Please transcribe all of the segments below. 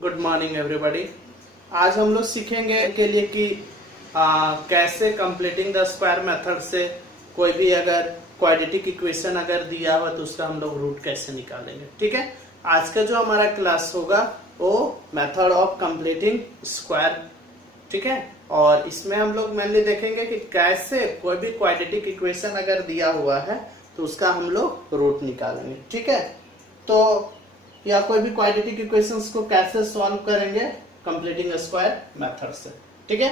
Good morning everybody. आज हम लोग सीखेंगे के लिए कि कैसे कंप्लीटिंग द स्क्वायर मेथड से कोई भी अगर क्वाड्रेटिक इक्वेशन अगर दिया हुआ तो उसका हम लोग रूट कैसे निकालेंगे। ठीक है, आज का जो हमारा क्लास होगा वो मेथड ऑफ कंप्लीटिंग स्क्वायर। ठीक है, और इसमें हम लोग मेनली देखेंगे कि कैसे कोई भी क्वाड्रेटिक इक्वेशन अगर दिया हुआ है तो उसका हम लोग रूट निकालेंगे। ठीक है, तो या कोई भी क्वाड्रेटिक इक्वेशंस को कैसे सॉल्व करेंगे कंप्लीटिंग स्क्वायर मेथड से। ठीक है,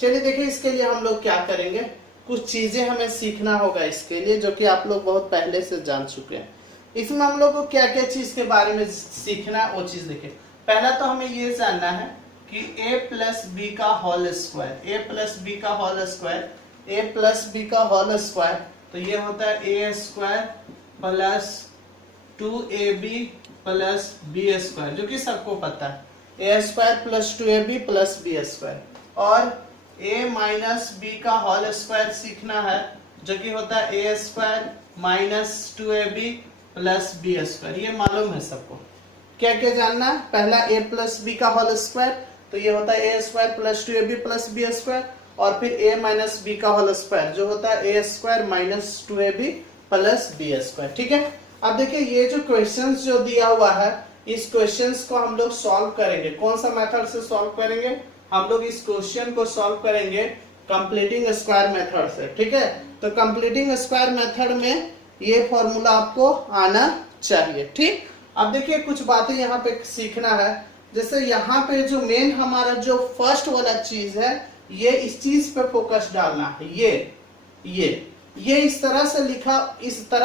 चलिए देखिए इसके लिए हम लोग क्या करेंगे, कुछ चीजें हमें सीखना होगा इसके लिए जो कि आप लोग बहुत पहले से जान चुके हैं। इसमें हम लोग को क्या क्या चीज के बारे में सीखना है वो चीज देखिए। पहला तो हमें ये जानना है कि a प्लस बी का whole square, a plus B का whole square, a plus B का होल स्क्वायर, तो ये होता है a square plus 2ab plus B square, जो कि सबको पता है A square plus 2ab plus B square. और a माइनस बी का होल स्क्वायर सीखना है जो कि होता है A square minus 2ab plus B square. ये मालूम है सबको। क्या क्या जानना है, पहला a प्लस बी का होल स्क्वायर, तो ये होता है A square plus 2ab plus B square, और फिर a माइनस बी का होल स्क्वायर जो होता है A square minus 2ab plus B square. ठीक है, अब देखिए ये जो क्वेश्चंस जो दिया हुआ है इस क्वेश्चंस को हम लोग सॉल्व करेंगे। कौन सा मेथड से सॉल्व करेंगे, हम लोग इस क्वेश्चन को सॉल्व करेंगे कंप्लीटिंग स्क्वायर मेथड से। ठीक है, तो कंप्लीटिंग स्क्वायर मेथड में ये फॉर्मूला आपको आना चाहिए। ठीक, अब देखिए कुछ बातें यहाँ पे सीखना है। जैसे यहाँ पे जो मेन हमारा जो फर्स्ट वाला चीज है ये इस चीज पे फोकस डालना है। ये इस तरह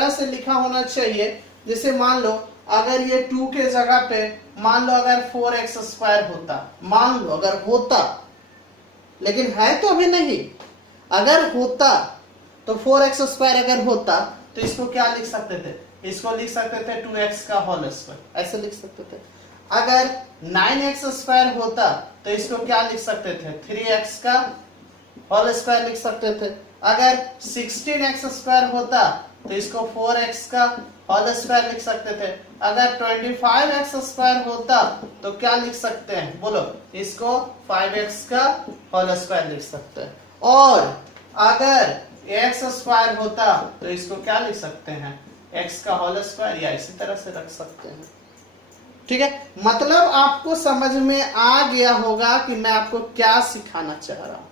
से लिखा होना चाहिए। जैसे मान लो अगर ये 2 के जगह पे मान लो अगर 4x स्क्वायर होता, मान लो अगर होता, लेकिन है तो अभी नहीं, अगर होता तो 4x स्क्वायर अगर होता तो इसको क्या लिख सकते थे, इसको लिख सकते थे 2x का होल स्क्वायर, ऐसे लिख सकते थे। अगर 9x स्क्वायर होता तो इसको क्या लिख सकते थे, 3x का होल स्क्वायर लिख सकते थे। अगर 16x स्क्वायर होता तो इसको 4x का होल स्क्वायर लिख सकते थे। अगर 25x स्क्वायर होता तो क्या लिख सकते हैं, बोलो, इसको 5x का होल स्क्वायर लिख सकते हैं। और अगर x स्क्वायर होता तो इसको क्या लिख सकते हैं, x का होल स्क्वायर, या इसी तरह से रख सकते हैं। ठीक है, मतलब आपको समझ में आ गया होगा कि मैं आपको क्या सिखाना चाह रहा हूं।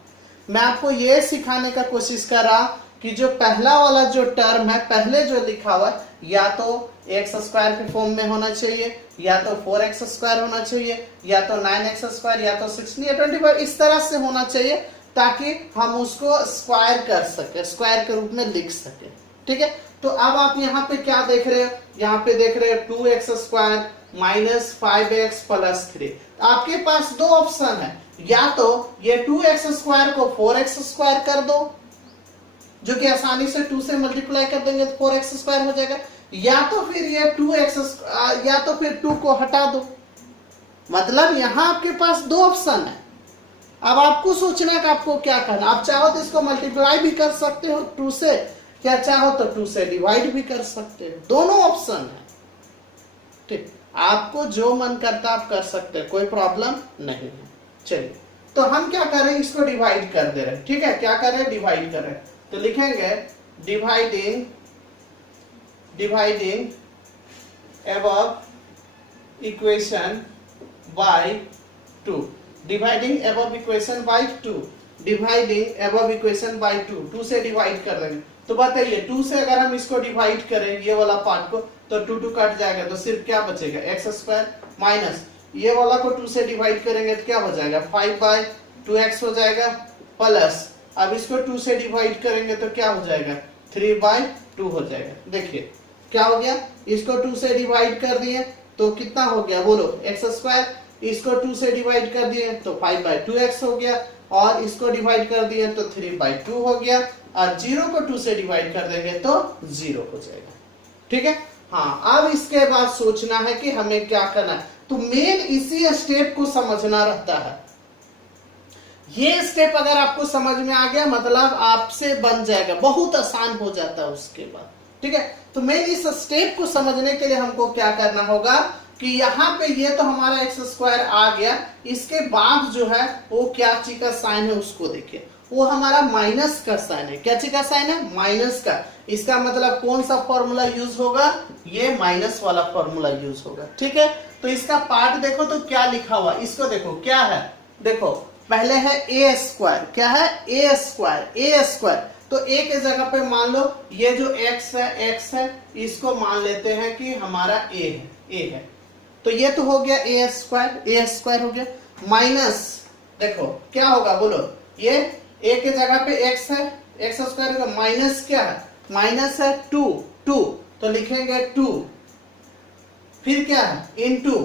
मैं आपको ये सिखाने का कोशिश कर रहा कि जो पहला वाला जो टर्म है पहले जो लिखा हुआ है या तो x स्क्वायर के फॉर्म में होना चाहिए, या तो 4x स्क्वायर होना चाहिए, या तो 9x स्क्वायर, या तो 16 या 25, इस तरह से होना चाहिए ताकि हम उसको स्क्वायर कर सके, स्क्वायर के रूप में लिख सके। ठीक है, तो अब आप यहाँ पे क्या देख रहे हो, यहाँ पे देख रहे हो 2x square minus 5x plus 3। आपके पास दो ऑप्शन है, या तो ये 2x स्क्वायर को 4x स्क्वायर कर दो, जो कि आसानी से 2 से मल्टीप्लाई कर देंगे तो 4x स्क्वायर हो जाएगा, या तो फिर ये 2x या तो फिर 2 को हटा दो। मतलब यहां आपके पास दो ऑप्शन है। अब आपको सोचना है कि आपको क्या करना। आप चाहो तो इसको मल्टीप्लाई भी कर सकते हो 2 से, क्या चाहो तो 2 से डिवाइड भी कर सकते हो, दोनों ऑप्शन है। ठीक, आपको जो मन करता आप कर सकते हैं, कोई प्रॉब्लम नहीं है। चलिए, तो हम क्या कर रहे हैं, इसको डिवाइड कर दे रहे हैं। ठीक है, क्या कर रहे हैं, डिवाइड कर रहे हैं। तो लिखेंगे dividing above equation by 2, dividing above equation by 2, dividing above equation by 2 से डिवाइड कर देंगे। तो बताइए 2 से अगर हम इसको डिवाइड करें ये वाला पार्ट को तो 2 कट जाएगा, तो सिर्फ क्या बचेगा, x स्क्वायर माइनस ये वाला को 2 से डिवाइड करेंगे तो क्या हो जाएगा, 5/2x हो जाएगा, प्लस अब इसको 2 से डिवाइड करेंगे तो क्या हो जाएगा, 3/2 हो जाएगा। देखिए क्या हो गया, इसको 2 से डिवाइड कर दिए तो कितना हो गया, बोलो, x स्क्वायर, इसको 2 से डिवाइड कर दिए तो 5/2x हो गया, और इसको डिवाइड कर दिए तो 3/2 हो गया, और 0 को 2 से डिवाइड कर देंगे तो 0 हो जाएगा। ठीक है, हाँ, अब इसके बाद सोचना है कि हमें क्या करना है। तो मेन इसी स्टेप को समझना रहता है। ये स्टेप अगर आपको समझ में आ गया मतलब आपसे बन जाएगा, बहुत आसान हो जाता है उसके बाद। ठीक है, तो मेन इस स्टेप को समझने के लिए हमको क्या करना होगा, कि यहाँ पे ये तो हमारा एक्स स्क्वायर आ गया, इसके बाद जो है वो क्या चीज का साइन है उसको देखिए, वो हमारा माइनस का साइन है। क्या चीज का साइन है? माइनस का। इसका मतलब कौन सा फॉर्मूला यूज होगा? ये माइनस वाला फॉर्मूला यूज होगा। ठीक है, तो इसका पार्ट देखो तो क्या लिखा हुआ, इसको देखो क्या है। देखो पहले है ए स्क्वायर, क्या है? A square, A square. तो ए के जगह पे मान लो ये जो x है, इसको मान लेते हैं कि हमारा a है, a है। तो ये तो हो गया ए स्क्वायर हो गया, माइनस देखो क्या होगा बोलो, ये a के जगह पे x है, एक्स स्क्वायर का माइनस क्या है? माइनस है 2, तो लिखेंगे 2, फिर क्या है? इनटू,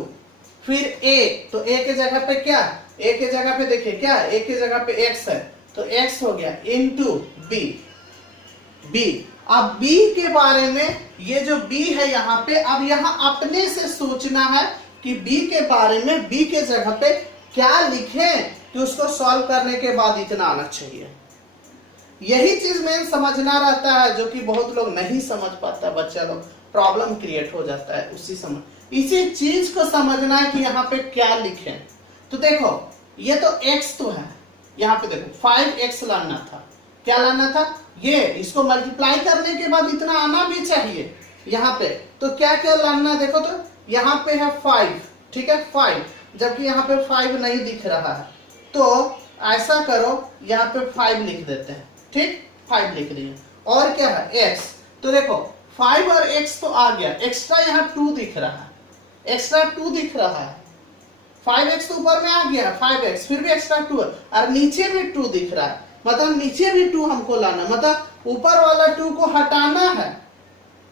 फिर a, तो a के जगह पे क्या? a के जगह पे देखिए क्या, a के जगह पे x है, तो x हो गया इनटू b। अब b के बारे में, ये जो b है यहाँ पे, अब यहाँ अपने से सोचना है कि b के बारे में, b के जगह पे क्या लिखें कि उसको सॉल्व करने के बाद इतना आना चाहिए। यही चीज मेन समझना रहता है, जो कि बहुत लोग नहीं समझ पाता, बच्चा लोग प्रॉब्लम क्रिएट हो जाता है इसी चीज को समझना है कि यहाँ पे क्या लिखें। तो देखो ये तो x तो है, यहाँ पे देखो 5x लाना था, क्या लाना था? ये इसको मल्टीप्लाई करने के बाद इतना आना भी चाहिए यहाँ पे। तो क्या क्या लाना, देखो तो यहाँ पे है 5, ठीक है 5, जबकि यहाँ पे 5 नहीं दिख रहा है। तो ऐसा करो यहाँ पे 5 लिख देते हैं, ठीक 5 लिख दिए। और क्या है? x। तो देखो 5 और x तो आ गया, एक्स्ट्रा यहाँ 2 दिख रहा है, एक्स्ट्रा 2 दिख रहा है। 5x तो ऊपर में आ गया 5x, फिर भी एक्स्ट्रा 2 और नीचे भी 2 दिख रहा है, मतलब नीचे भी 2 हमको लाना, मतलब ऊपर वाला 2 को हटाना है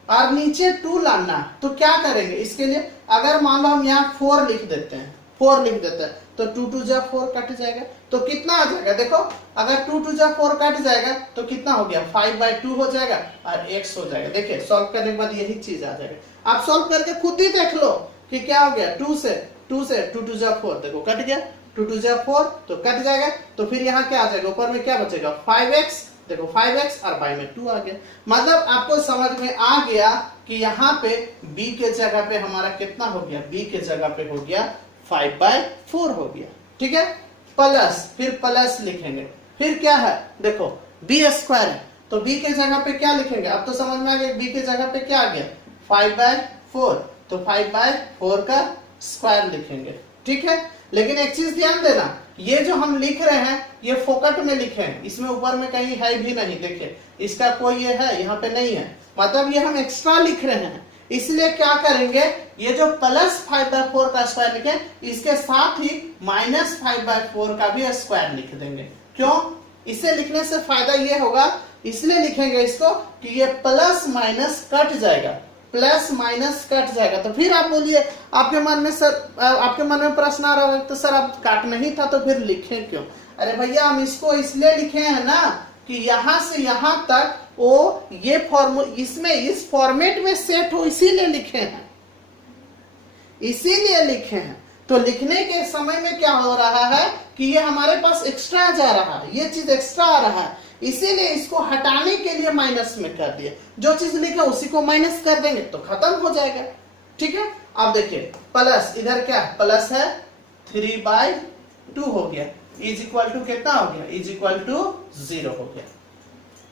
और नीचे 2 लाना। तो क्या करेंगे इसके लिए? अगर मान लो हम यहाँ 4 लिख देते हैं, 4 लिख देते हैं, तो 2 2 जा 4 कट जाएगा, तो कितना आ जाएगा? देखो अगर 2 2 जा 4 कट जाएगा तो कितना हो गया? 5/2 हो जाएगा और x हो जाएगा। देखिए सॉल्व करने के बाद यही चीज आ जाएगा। आप सॉल्व करके खुद ही देख लो कि क्या हो गया। 2 से 2 2 जा 4, देखो कट गया, 2 2 जा 4 तो कट जाएगा। तो फिर यहाँ क्या आ जाएगा? ऊपर में क्या बचेगा? 5x, देखो 5x और बाई में 2 आ गया। मतलब आपको समझ में आ गया कि यहाँ पे b के जगह पे हमारा कितना हो गया? b के जगह पे हो गया 5/4 हो गया, ठीक है। प्लस, फिर प्लस लिखेंगे, फिर क्या है? देखो b स्क्वायर है, तो b के जगह पे क्या लिखेंगे? अब तो समझ में आ गया b के जगह पे क्या आ गया? 5/4, तो 5/4 का स्क्वायर लिखेंगे, ठीक है। लेकिन एक चीज ध्यान देना, ये जो हम लिख रहे हैं ये फोकट में लिखे हैं, इसमें ऊपर में कहीं है भी नहीं। देखिए इसका कोई ये है यहाँ पे नहीं है, मतलब ये हम एक्स्ट्रा लिख रहे हैं। इसलिए क्या करेंगे, ये जो प्लस 5/4 का स्क्वायर लिखे, इसके साथ ही माइनस 5/4 का भी स्क्वायर लिख देंगे। क्यों? इसे लिखने से फायदा ये होगा, इसलिए लिखेंगे इसको कि ये प्लस माइनस कट जाएगा, प्लस माइनस कट जाएगा। तो फिर आप बोलिए, आपके मन में सर, आपके मन में प्रश्न आ रहा होगा तो सर आप काटना ही था तो फिर लिखे क्यों? अरे भैया हम इसको इसलिए लिखे हैं ना कि यहां से यहां तक वो ये फॉर्मूला इसमें इस फॉर्मेट में सेट हो, इसीलिए लिखे हैं, इसीलिए लिखे हैं। तो लिखने के समय में क्या हो रहा है कि ये हमारे पास एक्स्ट्रा जा रहा है, ये चीज एक्स्ट्रा आ रहा है, इसीलिए इसको हटाने के लिए माइनस में कर दिए। जो चीज लिखा उसी को माइनस कर देंगे तो खत्म हो जाएगा, ठीक है। अब देखिए प्लस, इधर क्या प्लस है? 3/2 हो गया, इज इक्वल टू कितना हो गया? इज इक्वल टू 0 हो गया।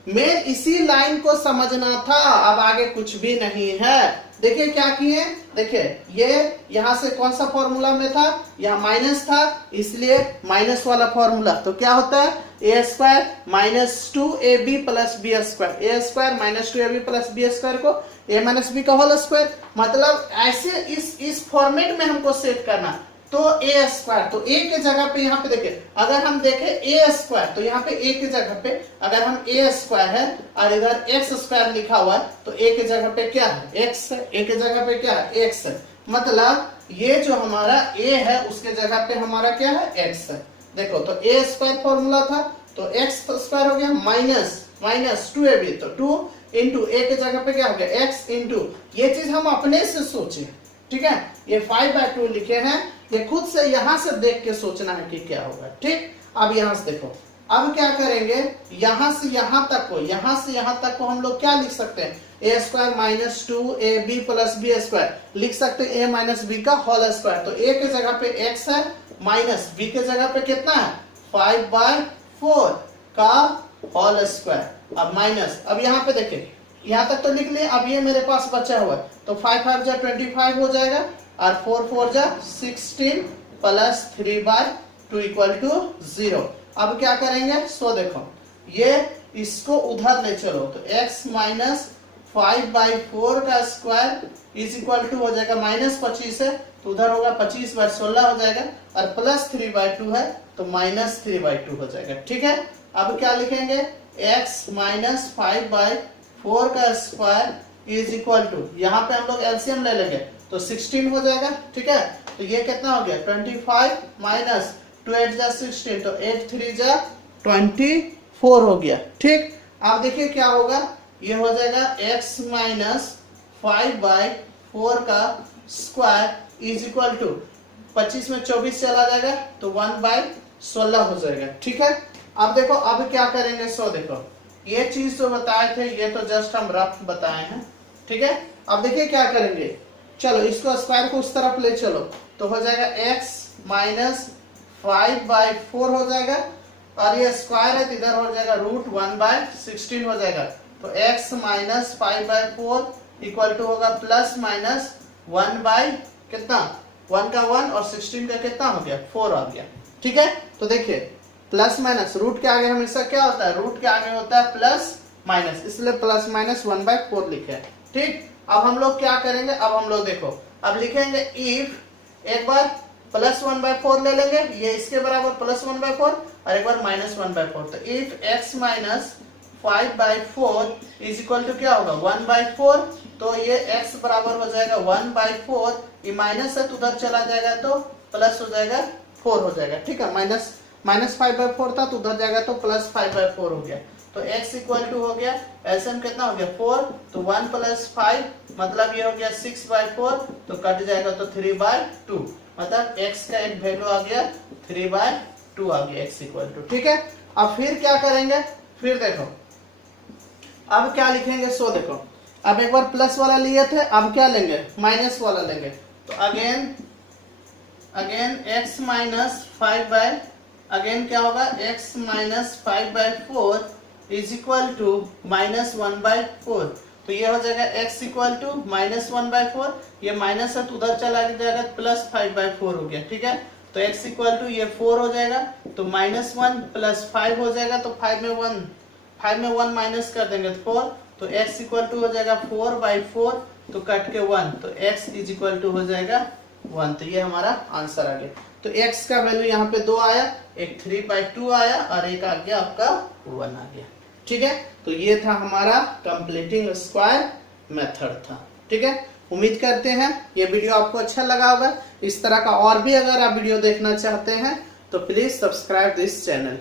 मेन इसी लाइन को समझना था, अब आगे कुछ भी नहीं है। देखिए क्या किए, देखिए ये यहां से कौन सा फॉर्मूला में था? यहाँ माइनस था, इसलिए माइनस वाला फॉर्मूला। तो क्या होता है? a square minus 2ab plus B square, a square minus 2ab plus B square को a माइनस बी का होल स्क्वायर। मतलब ऐसे इस फॉर्मेट में हमको सेट करना। तो a स्क्वायर, तो a के जगह पे यहाँ पे देखिए, अगर हम देखें a स्क्वायर, तो यहाँ पे a के जगह पे अगर हम a स्क्वायर है और इधर x स्क्वायर लिखा हुआ है, तो a के जगह पे क्या है? x है, a के जगह पे क्या है? x है। मतलब ये जो हमारा a है उसके जगह पे हमारा क्या है? x है। देखो तो a स्क्वायर फॉर्मूला था, तो x स्क्वायर हो गया माइनस 2ab, तो 2 इंटू a के जगह पे क्या हो गया? x इंटू, ये चीज हम अपने से सोचे, ठीक है। ये 5/2 लिखे हैं, ये खुद से यहां से देख के सोचना है कि क्या होगा, ठीक। अब यहां से देखो, अब क्या करेंगे, यहां से यहां तक को, यहां से यहां तक को हम लोग क्या लिख सकते हैं? A square minus 2ab plus B square लिख सकते हैं a माइनस बी का होल स्क्वायर। तो a के जगह पे x है माइनस b के जगह पे कितना है 5/4 का होल स्क्वायर। अब माइनस, अब यहाँ पे देखिए यहाँ तक तो लिख लिए, अब ये मेरे पास बचा हुआ है तो 5 5 जा 25 हो जाएगा और 4 4 जा 16 प्लस 3/2 इक्वल टू 0। अब क्या करेंगे सो देखो ये इसको उधर ले चलो तो x माइनस 5/4 का स्क्वायर इज इक्वल टू हो जाएगा माइनस 25 है तो उधर होगा 25/16 हो जाएगा और प्लस 3/2 है तो माइनस 3/2 हो जाएगा। ठीक है, अब क्या लिखेंगे x माइनस 5/4 का स्क्वायर इज इक्वल टू, यहाँ पे हम लोग एलसीएम ले लेंगे तो 16 हो जाएगा। ठीक है, तो ये कितना हो गया 25 माइनस 2 8 जा 16 तो 8 3 जा 24 हो गया। ठीक, अब देखिए क्या होगा, ये हो जाएगा x माइनस 5/4 का स्क्वायर इज इक्वल टू 25 में 24 चला जाएगा तो 1/16 हो जाएगा। ठीक है, अब देखो अब क्या करेंगे सो देखो ये चीज तो बताए थे, ये तो जस्ट हम रफ बताए हैं। ठीक है, अब देखिए क्या करेंगे, चलो इसको स्क्वायर को उस तरफ ले चलो तो हो जाएगा x माइनस 5/4 हो जाएगा और ये स्क्वायर है तो इधर हो जाएगा रूट 1/16 हो जाएगा तो x माइनस 5/4 इक्वल टू होगा प्लस माइनस 1 कितना 1 का 1 और 16 का कितना हो गया 4 आ गया। ठीक है, तो देखिए प्लस माइनस रूट के आगे हमेशा क्या होता है, रूट के आगे होता है प्लस माइनस, इसलिए प्लस माइनस 1/4 लिखे है। ठीक, अब हम लोग क्या करेंगे, अब हम लोग देखो अब लिखेंगे इफ एक बार प्लस 1/4 ले लेंगे, ये इसके बराबर प्लस 1/4 और एक बार माइनस 1/4, तो if x minus 5/4 is equal to क्या होगा 1/4 तो ये x बराबर हो जाएगा 1/4, ये माइनस है तो उधर चला जाएगा तो प्लस हो जाएगा 4 हो जाएगा। ठीक है, माइनस 5/4 था तो उधर जाएगा तो प्लस 5/4 हो गया तो x इक्वल टू हो गया एलसीएम कितना हो गया 4 तो 1 प्लस 5 मतलब ये हो गया 6/4 तो कट जाएगा तो 3/2 मतलब x का एक वैल्यू आ गया 3/2 आ गया x इक्वल टू। ठीक है, अब फिर क्या करेंगे, फिर देखो अब क्या लिखेंगे सो देखो अब एक बार प्लस वाला लिए थे अब क्या लेंगे माइनस वाला लेंगे तो अगेन x माइनस 5 अगेन क्या होगा x minus 5/4 is equal to minus 1/4 तो ये हो जाएगा x इक्वल टू माइनस 1/4, ये माइनस है तो उधर चला जाएगा प्लस 5/4 हो गया। ठीक है, तो x इक्वल टू ये 4 हो जाएगा तो माइनस 1 प्लस 5 हो जाएगा तो 5 में 1 माइनस कर देंगे तो 4 तो x इक्वल टू हो जाएगा 4/4 तो कट के 1 तो x इज इक्वल टू हो जाएगा 1, तो ये हमारा आंसर आ गया। तो x का वैल्यू यहाँ पे 2 आया, एक 3/2 आया और एक आ गया आपका 1 आ गया। ठीक है, तो ये था हमारा कंप्लीटिंग स्क्वायर मेथड था। ठीक है, उम्मीद करते हैं ये वीडियो आपको अच्छा लगा होगा। इस तरह का और भी अगर आप वीडियो देखना चाहते हैं तो प्लीज सब्सक्राइब दिस चैनल।